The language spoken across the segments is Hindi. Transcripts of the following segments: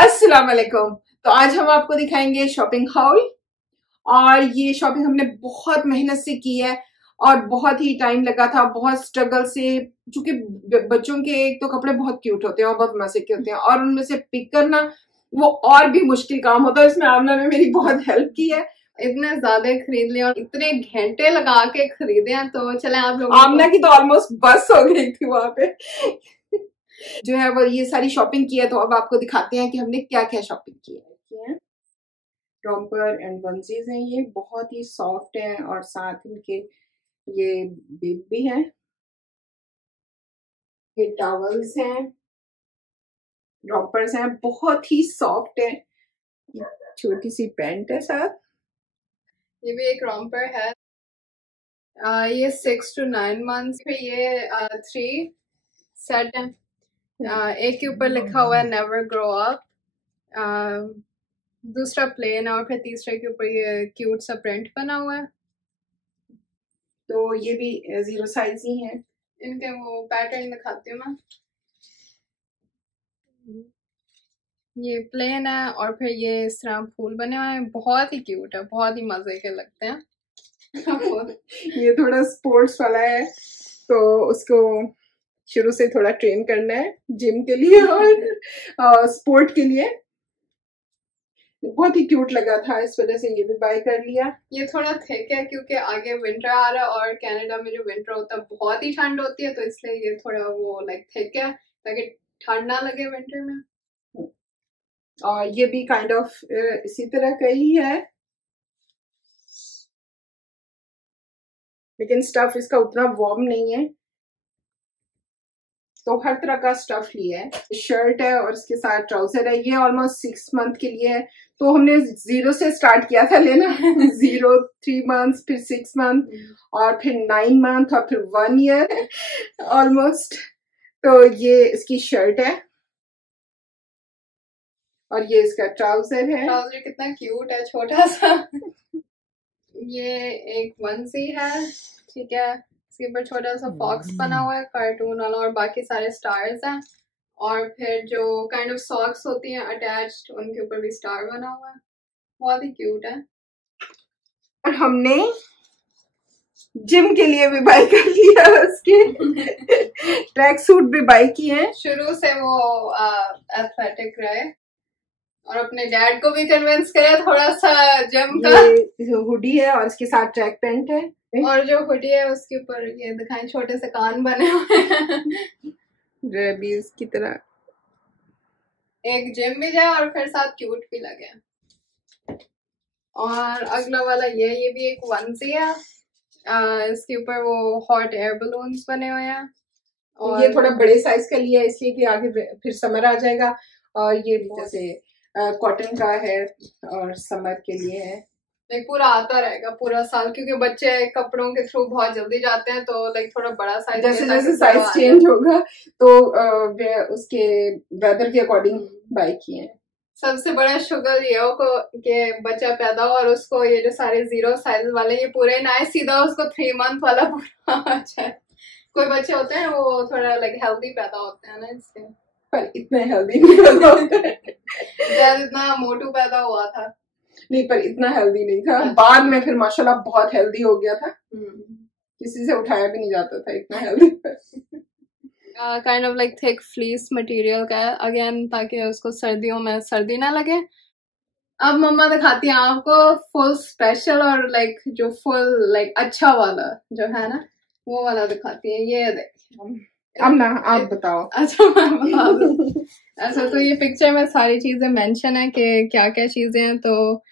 अस्सलाम वालेकुम। तो आज हम आपको दिखाएंगे शॉपिंग हॉल। और ये शॉपिंग हमने बहुत मेहनत से की है और बहुत ही टाइम लगा था, बहुत स्ट्रगल से। क्योंकि बच्चों के एक तो कपड़े बहुत क्यूट होते हैं और बहुत मजे के होते हैं, और उनमें से पिक करना वो और भी मुश्किल काम होता है। इसमें आमना ने मेरी बहुत हेल्प की है। इतने ज्यादा खरीद लिए और इतने घंटे लगा के खरीदे हैं, तो चले आप लोग। आमना की तो ऑलमोस्ट बस हो गई थी वहां पे जो है वो ये सारी शॉपिंग की है। तो अब आपको दिखाते हैं कि हमने क्या क्या शॉपिंग की है। रॉम्पर एंड वंसीज हैं, ये बहुत ही सॉफ्ट है और साथ इनके ये बिग भी हैं। ये टॉवल्स हैं, रॉम्पर्स हैं, बहुत ही सॉफ्ट है। छोटी सी पैंट है साथ। ये भी एक रॉम्पर है। ये 6 to 9 months पे ये 3 सेट है। एक के ऊपर लिखा हुआ है नेवर ग्रो अप, दूसरा प्लेन है और फिर तीसरे के ऊपर ये क्यूट सा प्रिंट बना हुआ है। तो ये भी 0 साइज ही है। इनके वो पैटर्न दिखाती हूँ मैं। ये प्लेन है और फिर ये इस तरह फूल बने हुए हैं, बहुत ही क्यूट है, बहुत ही मजे के लगते हैं ये थोड़ा स्पोर्ट्स वाला है, तो उसको शुरू से थोड़ा ट्रेन करना है जिम के लिए और स्पोर्ट के लिए। बहुत ही क्यूट लगा था, इस वजह से ये भी बाय कर लिया। ये थोड़ा थिक है क्योंकि आगे विंटर आ रहा है और कनाडा में जो विंटर होता है बहुत ही ठंड होती है, तो इसलिए ये थोड़ा वो लाइक थिक है ताकि ठंड ना लगे विंटर में। और ये भी काइंड ऑफ इसी तरह का ही है, लेकिन स्टफ इसका उतना वार्म नहीं है। तो हर तरह का स्टफ लिया है। शर्ट है और इसके साथ ट्राउजर है। ये ऑलमोस्ट 6 मंथ के लिए है। तो हमने 0 से स्टार्ट किया था लेना 0, 3 months, फिर 6 month और फिर 9 month और फिर 1 year ऑलमोस्ट। तो ये इसकी शर्ट है और ये इसका ट्राउजर है। ट्राउजर कितना क्यूट है, छोटा सा ये एक वंसी है, ठीक है। इसके ऊपर छोटा सा फॉक्स बना हुआ है कार्टून वाला और बाकी सारे स्टार्स हैं। और फिर जो काइंड ऑफ सॉक्स होती हैं अटैच्ड, उनके ऊपर भी स्टार बना हुआ है, बहुत ही क्यूट है। और हमने जिम के लिए भी बाय कर लिया उसके ट्रैक सूट भी बाय किए हैं। शुरू से वो एथलेटिक रहे और अपने डैड को भी कन्विंस करे थोड़ा सा जिम का। ये हुडी है और इसके साथ ट्रैक पैंट है। और जो हुडी है उसके ऊपर ये दिखाएं छोटे से कान बने हुए हैं रेबीज की तरह। एक जिम भी जाए और फिर साथ क्यूट भी लगे। और अगला वाला ये भी एक वंसी है। इसके ऊपर वो हॉट एयर बलून्स बने हुए हैं और ये थोड़ा बड़े साइज का लिया है इसलिए कि आगे फिर समर आ जाएगा। और ये जैसे कॉटन का है और समर के लिए है। लाइक पूरा आता रहेगा पूरा साल, क्योंकि बच्चे कपड़ों के थ्रू बहुत जल्दी जाते हैं, तो लाइक थोड़ा बड़ा साइज, जैसे जैसे साइज चेंज होगा तो उसके वेदर के अकॉर्डिंग बाय किए हैं। सबसे बड़ा शुगर ये हो कि बच्चा पैदा हो और उसको ये जो सारे 0 साइज वाले ये पूरे ना आए, सीधा उसको 3 month वाला पूरा आ जाए। कोई बच्चे होते हैं वो थोड़ा लाइक हेल्दी पैदा होते हैं ना, इससे। पर इतना हेल्दी नहीं पैदा होता है इतना मोटू पैदा हुआ था नहीं, पर इतना हेल्दी नहीं था। बाद में फिर माशाल्लाह बहुत हेल्दी हो गया था। किसी से उठाया भी नहीं जाता था, इतना healthy kind of like thick fleece material का है अगेन, ताकि उसको सर्दियों में सर्दी ना लगे। अब मम्मा दिखाती हैं आपको फुल स्पेशल और लाइक जो फुल लाइक अच्छा वाला जो है ना, वो वाला दिखाती है। ये देखिए अब ना आप बताओ। अच्छा मैं बता दूं। अच्छा तो ये पिक्चर में सारी चीजें मेंशन है कि क्या क्या चीजें हैं। तो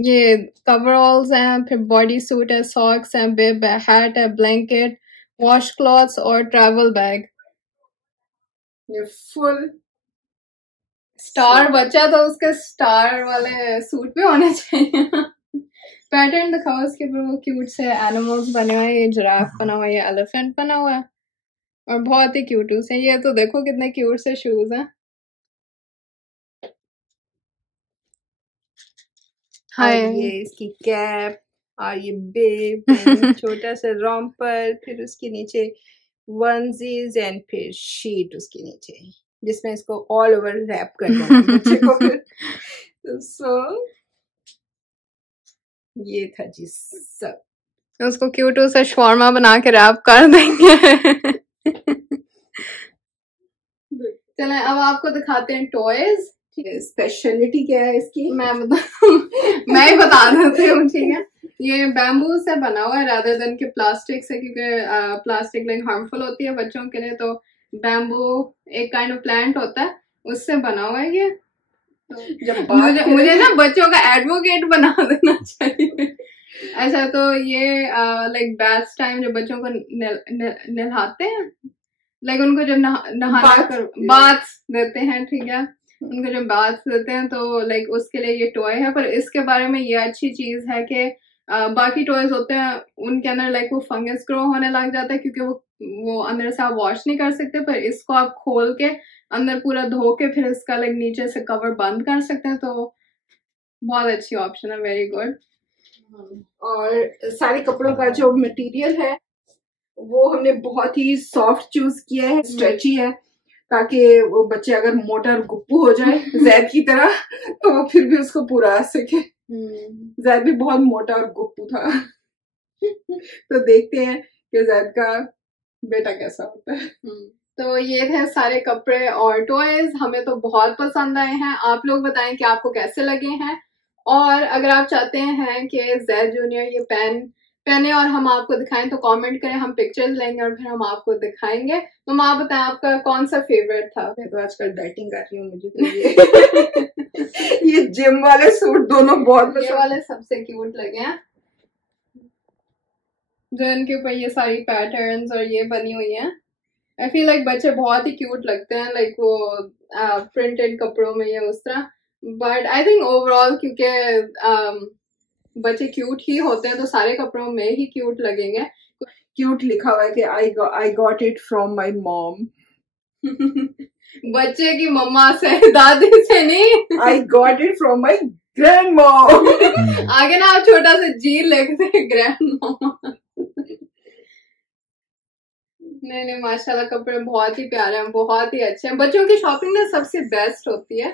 ये कवरऑल्स हैं, फिर बॉडी सूट है, सॉक्स हैं, बिब है, हैट है, ब्लैंकेट, वॉश क्लॉथ्स और ट्रैवल बैग। ये फुल स्टार बच्चा तो उसके स्टार वाले सूट भी होने चाहिए पैटर्न दिखाओ उसके ऊपर, वो क्यूट से एनिमल्स बने हुए हैं। ये जिराफ बना हुआ है, ये एलिफेंट बना हुआ है और बहुत ही क्यूट है। ये तो देखो कितने क्यूट से शूज हैं। हाय, ये इसकी कैप और ये बेब छोटा सा रॉम्पर, फिर उसके नीचे वंजीज एंड फिर शीट उसके नीचे। जिसमें इसको ऑल ओवर रैप कर देंगे बच्चे को फिर। सो ये था जी सब। उसको क्यूटू से शॉर्मा बना के रैप कर देंगे। चलें अब आपको दिखाते हैं टॉयज। ठीक है, स्पेशलिटी क्या है इसकी मैं ही बता देती हूँ। ठीक है, ये बैम्बू से बना हुआ है रादर देन के प्लास्टिक से, क्योंकि प्लास्टिक लाइक हार्मफुल होती है बच्चों के लिए। तो बैम्बू एक काइंड ऑफ प्लांट होता है, उससे बना हुआ है ये। तो मुझे ना बच्चों का एडवोकेट बना देना चाहिए। अच्छा, तो ये लाइक बैथ टाइम जब बच्चों को नहलाते हैं, लाइक उनको जब नहाना कर बाथ देते हैं, ठीक है, उनको जब बाथ देते हैं तो लाइक उसके लिए ये टॉय है। पर इसके बारे में ये अच्छी चीज है कि बाकी टॉयज होते हैं उनके अंदर लाइक वो फंगस ग्रो होने लग जाता है, क्योंकि वो अंदर से आप वॉश नहीं कर सकते। पर इसको आप खोल के अंदर पूरा धो के फिर इसका लाइक नीचे से कवर बंद कर सकते हैं। तो बहुत अच्छी ऑप्शन है, वेरी गुड। और सारे कपड़ों का जो मटेरियल है वो हमने बहुत ही सॉफ्ट चूज किया है, स्ट्रेची है, ताकि वो बच्चे अगर मोटा और गुप्पू हो जाए जैद की तरह तो वो फिर भी उसको पूरा आ सके। जैद भी बहुत मोटा और गुप्पू था। तो देखते हैं कि जैद का बेटा कैसा होता है। तो ये थे सारे कपड़े और टॉयज, हमें तो बहुत पसंद आए हैं। आप लोग बताएं कि आपको कैसे लगे हैं, और अगर आप चाहते हैं कि जैद जूनियर ये पहने और हम आपको दिखाएं तो कमेंट करें, हम पिक्चर्स लेंगे और फिर हम आपको दिखाएंगे। तो आप बताएं आपका कौन सा फेवरेट था? मैं तो आजकल डाइटिंग कर रही हूँ, मुझे तो ये जिम वाले सूट दोनों बहुत ये वाले सबसे क्यूट लगे हैं, जो इनके ऊपर ये सारी पैटर्न्स और ये बनी हुई हैं। आई फील लाइक बच्चे बहुत ही क्यूट लगते हैं लाइक वो प्रिंटेड कपड़ों में या उस तरह। बट आई थिंक ओवरऑल क्योंकि बच्चे क्यूट ही होते हैं तो सारे कपड़ों में ही क्यूट लगेंगे। क्यूट लिखा हुआ है कि I got it from my mom. बच्चे की मम्मा से, दादी से नहीं। I got it from my grand mom. आगे ना आप छोटा सा जी लिखते ग्रैंड मॉम। नहीं माशाल्लाह कपड़े बहुत ही प्यारे हैं, बहुत ही अच्छे हैं। बच्चों की शॉपिंग ना सबसे बेस्ट होती है।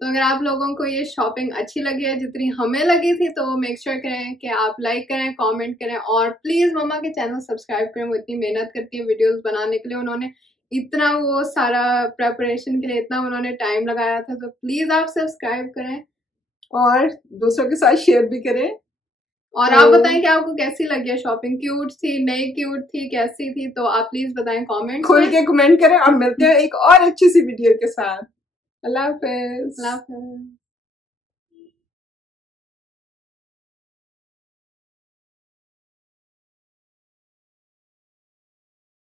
तो अगर आप लोगों को ये शॉपिंग अच्छी लगी है जितनी हमें लगी थी तो मेक श्योर करें कि आप लाइक करें, कमेंट करें, और प्लीज मम्मा के चैनल सब्सक्राइब करें। वो इतनी मेहनत करती है वीडियोस बनाने के लिए, उन्होंने इतना वो सारा प्रेपरेशन के लिए इतना उन्होंने टाइम लगाया था। तो प्लीज आप सब्सक्राइब करें और दूसरों के साथ शेयर भी करें। और आप बताएं कि आपको कैसी लगी है शॉपिंग, क्यूट थी, नहीं क्यूट थी, कैसी थी? तो आप प्लीज बताएं कमेंट खोल के कमेंट करें। अब मिलते हैं एक और अच्छी सी वीडियो के साथ। अल्लाह हाफिज। अल्लाह हाफिज।